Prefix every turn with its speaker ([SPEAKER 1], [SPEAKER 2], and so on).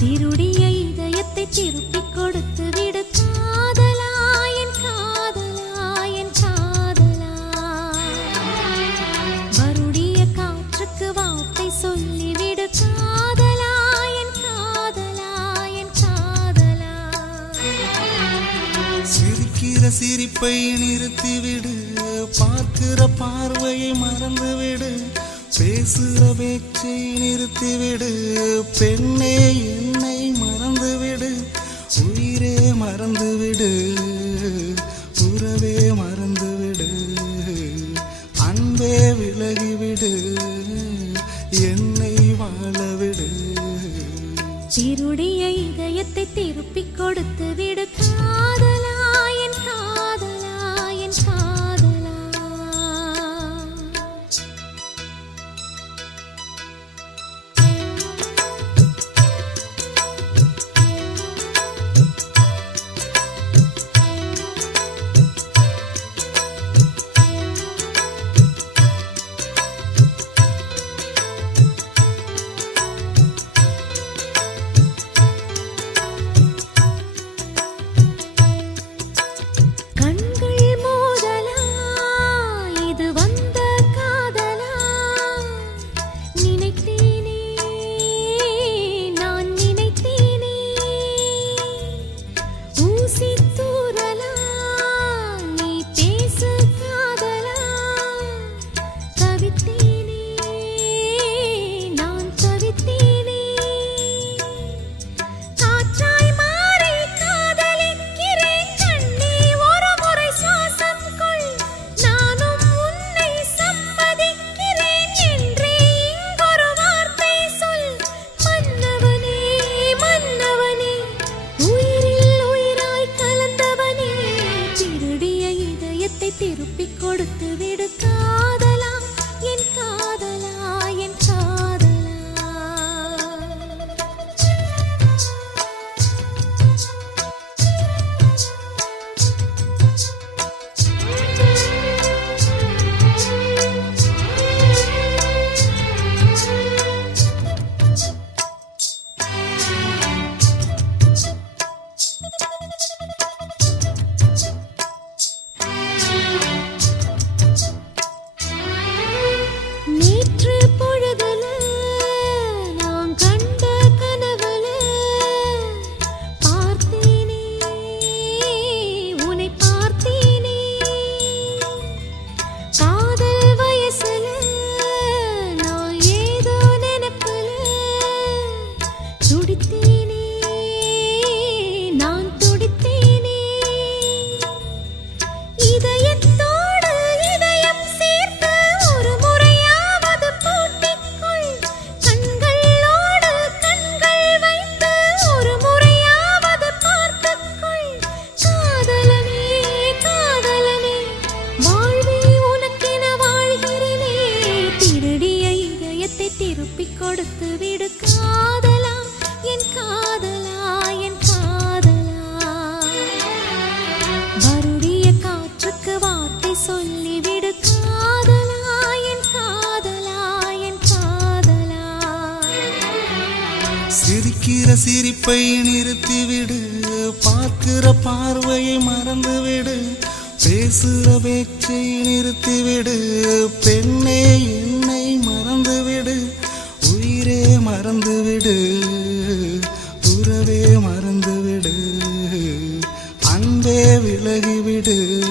[SPEAKER 1] திருடிய இதயத்தை திருப்பிக் கொடுத்து விட சொல்லிவிடு காதலா என் காதலா
[SPEAKER 2] சிரிக்கிற சிரிப்பை நிறுத்திவிடு பார்க்கிற பார்வையை மறந்துவிடு பேசுகிற பேச்சை நிறுத்திவிடு பெண்ணே என்னை மறந்துவிடு உயிரே மறந்துவிடு உறவே மறந்துவிடு அன்பே விலகிவிடு.
[SPEAKER 1] இதயத்தை திருப்பிக் கொடுத்து விடு. காதல் துடித்தேனே நான் துடித்தேனே. இதயத்தோடு இதயம் சேர்த்து ஒரு முறையாவது பூட்டிக்கொள். கண்களோடு கண்கள் வைத்து ஒரு முறையாவது பார்த்துக்கொள். காதலனே காதலனே வாழ்வே உனக்கென வாழ்கிறேனே. திருடிய இதயத்தை திருப்பிக் கொடுத்து விடு காதல்
[SPEAKER 2] சிரிக்கிற சிரிப்பை நிறுத்திவிடு பார்க்கிற பார்வையை மறந்துவிடு பேசுகிற பேச்சை நிறுத்திவிடு பெண்ணே என்னை மறந்துவிடு உயிரே மறந்துவிடு. விலகிவிடு.